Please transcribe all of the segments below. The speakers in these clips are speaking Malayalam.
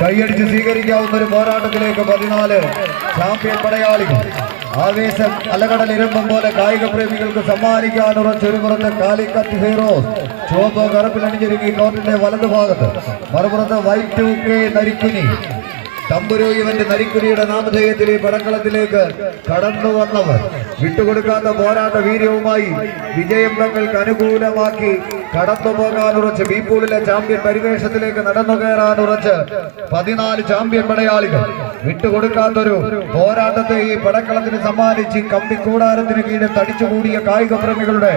കൈയടിച്ച് സ്വീകരിക്കാവുന്ന ഒരു പോരാട്ടത്തിലേക്ക് 14 ചാമ്പ്യൻ പടയാളികൾ. ആവേശം അലകടൽ ഇരുമ്പം പോലെ കായിക പ്രേമികൾക്ക് സമ്മാനിക്കാൻ ഉറച്ചൊരു പുറത്ത് കാലിക്കറ്റ് ഹീറോസ് ചുവപ്പ് കറുപ്പിലണിഞ്ഞൊരുങ്ങി കോർട്ടിന്റെ വലതുഭാഗത്ത്, മറുപുറത്ത് Y2K നരിക്കുനി തമ്പുരു ഇവന്റെ നരിക്കുനിയുടെ നാമധേയത്തിലെ പടക്കളത്തിലേക്ക് കടന്നു വന്നവർ വിട്ടുകൊടുക്കാത്ത പോരാട്ട വീര്യവുമായി വിജയം തങ്ങൾക്ക് അനുകൂലമാക്കി കടന്നു പോകാൻ ഉറച്ച് ബീപൂളിലെ ചാമ്പ്യൻ പരിവേഷത്തിലേക്ക് നടന്നു കയറാൻ ഉറച്ച് 14 ചാമ്പ്യൻ പടയാളികൾ. വിട്ടുകൊടുക്കാത്തൊരു പോരാട്ടത്തെ ഈ പടക്കളത്തിന് സമ്മാനിച്ച് കമ്പിക്കൂടാരത്തിന് കീഴിൽ തടിച്ചുകൂടിയ കായിക പ്രേമികളുടെ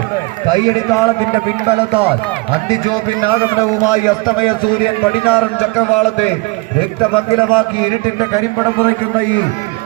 കൈയടിത്താളത്തിന്റെ പിൻബലത്താൽ അന്തിച്ചോപ്പിൻ ആഗമനവുമായി അസ്തമയ സൂര്യൻ പടിഞ്ഞാറൻ ചക്രവാളത്തെ രക്തപങ്കിലമാക്കി ഇരുട്ടിന്റെ കരിമ്പടം പുറയ്ക്കുന്ന ഈ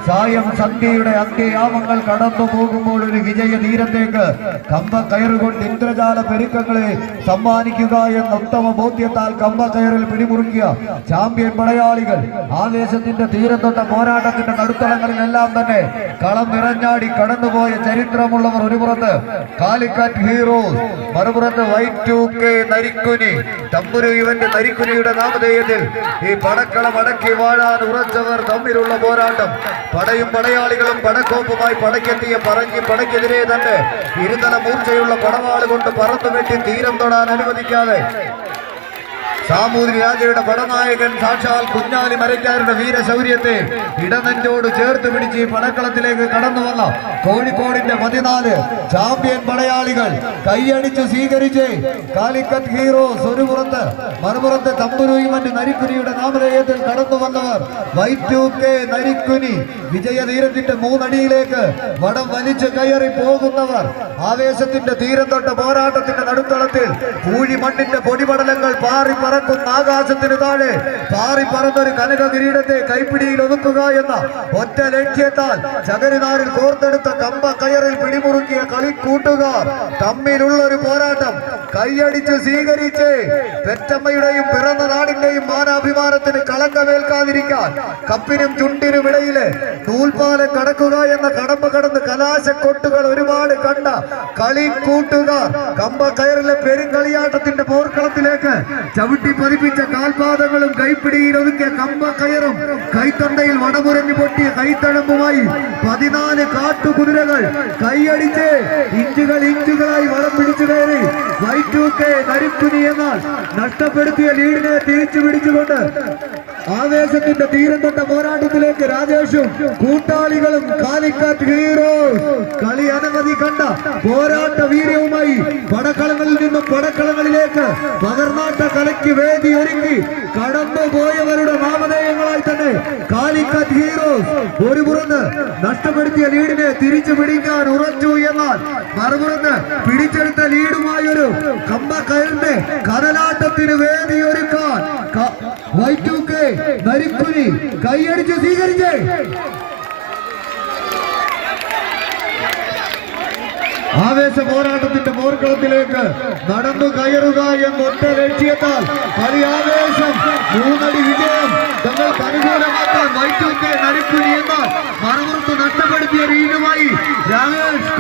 സായം സന്ധ്യയുടെ അന്ത്യയാമങ്ങൾ കടന്നു പോകുമ്പോൾ ഒരു വിജയ തീരത്തേക്ക് കമ്പ കയറുകൊണ്ട് ഇന്ദ്രജാല പെരുക്കങ്ങളെ സമ്മാനിക്കുക എന്ന ഉത്തമ ബോധ്യത്താൽ കമ്പ കയറിൽ പിടിമുറുക്കിയ ചാമ്പ്യൻ പടയാളികൾ ആവേശത്തിന്റെ തീരം തൊട്ട പോരാട്ടത്തിന്റെ നടുത്തളങ്ങളിലെല്ലാം തന്നെ കളം നിറഞ്ഞാടി കടന്നുപോയ ചരിത്രമുള്ളവർ. ഒരു പുറത്ത് കാലിക്കറ്റ് ഹീറോസ്, മറുപുറത്ത് Y2K നരിക്കുനി തമ്പുരു ഇവന്റെ നരിക്കുനിയുടെ നാമധേയത്തിൽ ഈ പടക്കളം അടക്കി വാഴാൻ ഉറച്ചവർ തമ്മിലുള്ള പോരാട്ടം. പടയും പടയാളികളും പടക്കോപ്പുമായി പടക്കെത്തിയ പറഞ്ഞ് പടക്കെതിരെ തന്നെ ഇരുതല മൂർച്ചയുള്ള പടവാള് കൊണ്ട് പറന്നു വെട്ടി തീരം തൊടാൻ അനുവദിക്കാതെ സാമൂതിരി രാജയുടെ പടനായകൻ സാക്ഷാൽ കുഞ്ഞാലി മരക്കാരുടെ വീരശൗര്യത്തെ ഇടനെഞ്ചോട് ചേർത്ത് പിടിച്ച് ഈ പടക്കളത്തിലേക്ക് കടന്നു വന്ന കോഴിക്കോടിന്റെ 14 ചാമ്പ്യൻ പടയാളികൾ കൈയടിച്ച് സ്വീകരിച്ച് കാലിക്കറ്റ് ഹീറോസ് ഒരു പുറത്ത്, മറുപുറത്ത് തമ്പുരു ഇവന്റ് നരിക്കുനിയുടെ നാമധേയത്തിൽ കടന്നു വന്നവർ Y2K നരിക്കുനി. വിജയതീരത്തിന്റെ 3 അടിയിലേക്ക് വടം വലിച്ചു കയറി പോകുന്നവർ. ആവേശത്തിന്റെ തീരം തൊട്ട പോരാട്ടത്തിന്റെ നടുത്തളത്തിൽ പൂഴി മണ്ണിന്റെ പൊടിപടലങ്ങൾ പാറി പറക്കുന്ന ആകാശത്തിന് താഴെ പാറി പറന്നൊരു കനക കിരീടത്തെ കൈപ്പിടിയിൽ ഒതുക്കുക എന്ന ഒറ്റ ലക്ഷ്യത്താൽ ചകരിനാരിൽ കോർത്തെടുത്ത കമ്പ കയറിൽ പിടിമുറുക്കിയ കളിക്കൂട്ടുകാർ തമ്മിലുള്ള ഒരു പോരാട്ടം കൈയടിച്ച് സ്വീകരിച്ച് പെറ്റമ്മയുടെയും പിറന്ന നാടിന്റെയും മാനാഭിമാനത്തിന് കളങ്കമേൽക്കാതിരിക്കാൻ കപ്പിനും ചുണ്ടിനും ഇടയിലെ നൂൽപാലം കടക്കുക എന്ന കടമ്പ കടന്ന് കലാശക്കൊട്ടുകൾ ഒരുപാട് കണ്ട കളിക്കൂട്ടുകാർ കമ്പ കയറിലെ പെരുങ്കളിയാട്ടത്തിന്റെ പോർക്കളത്തിലേക്ക് ചവിട്ടി പതിപ്പിച്ച കാൽപാദങ്ങളും കൈപ്പിടിയിൽ ഒതുക്കിയ കമ്പ കയറും കൈത്തൊണ്ടയിൽ വടമുരഞ്ഞു പൊട്ടിയ കൈത്തഴമ്പുമായി 14 കാട്ടുകുതിരകൾ കൈയടിച്ച് ഇഞ്ചുകളായി വടം പിടിച്ചു കയറി Y2K നരിക്കുനി എന്നാൽ നഷ്ടപ്പെടുത്തിയ ലീഡിനെ തിരിച്ചു പിടിച്ചുകൊണ്ട് ആവേശത്തിന്റെ തീരം തൊട്ട പോരാട്ടത്തിലേക്ക് രാജേഷും കൂട്ടാളികളും കാലിക്കറ്റ് ഹീറോസ് കളി അനവധി കണ്ട പോരാട്ട വീര്യവുമായി പടക്കളങ്ങളിൽ നിന്നും പടക്കളങ്ങളിലേക്ക് പകർന്നാട്ട കലയ്ക്ക് വേദി ഒരുക്കി കടന്നു പോയവരുടെ നാമധേയങ്ങളായി തന്നെ കാലിക്കറ്റ് ഹീറോസ് ഒരു പുറത്ത് നഷ്ടപ്പെടുത്തിയ ലീഡിനെ തിരിച്ചു പിടിക്കാൻ ഉറച്ചു എന്നാൽ മറുപുറത്ത് പിടിച്ചെടുത്ത ലീഡുമായൊരു കമ്പ കയറിന്റെ കരലാട്ടത്തിന് വേദി ഒരുക്കാൻ Y2K നരിക്കുനി കൈയടിച്ച് സ്വീകരിച്ചേ. ആവേശ പോരാട്ടത്തിന്റെ പോർക്കളത്തിലേക്ക് നടന്നു കയറുക എന്നൊറ്റ ലക്ഷ്യത്താൽ കളി ആവേശം 3 അടി വിജയം തങ്ങൾക്ക് അനുകൂലമാക്കാൻ Y2K നരിക്കുനി എന്നാൽ മറുപുറത്ത് നഷ്ടപ്പെടുത്തിയ ലീഡുമായി രാജേഷ്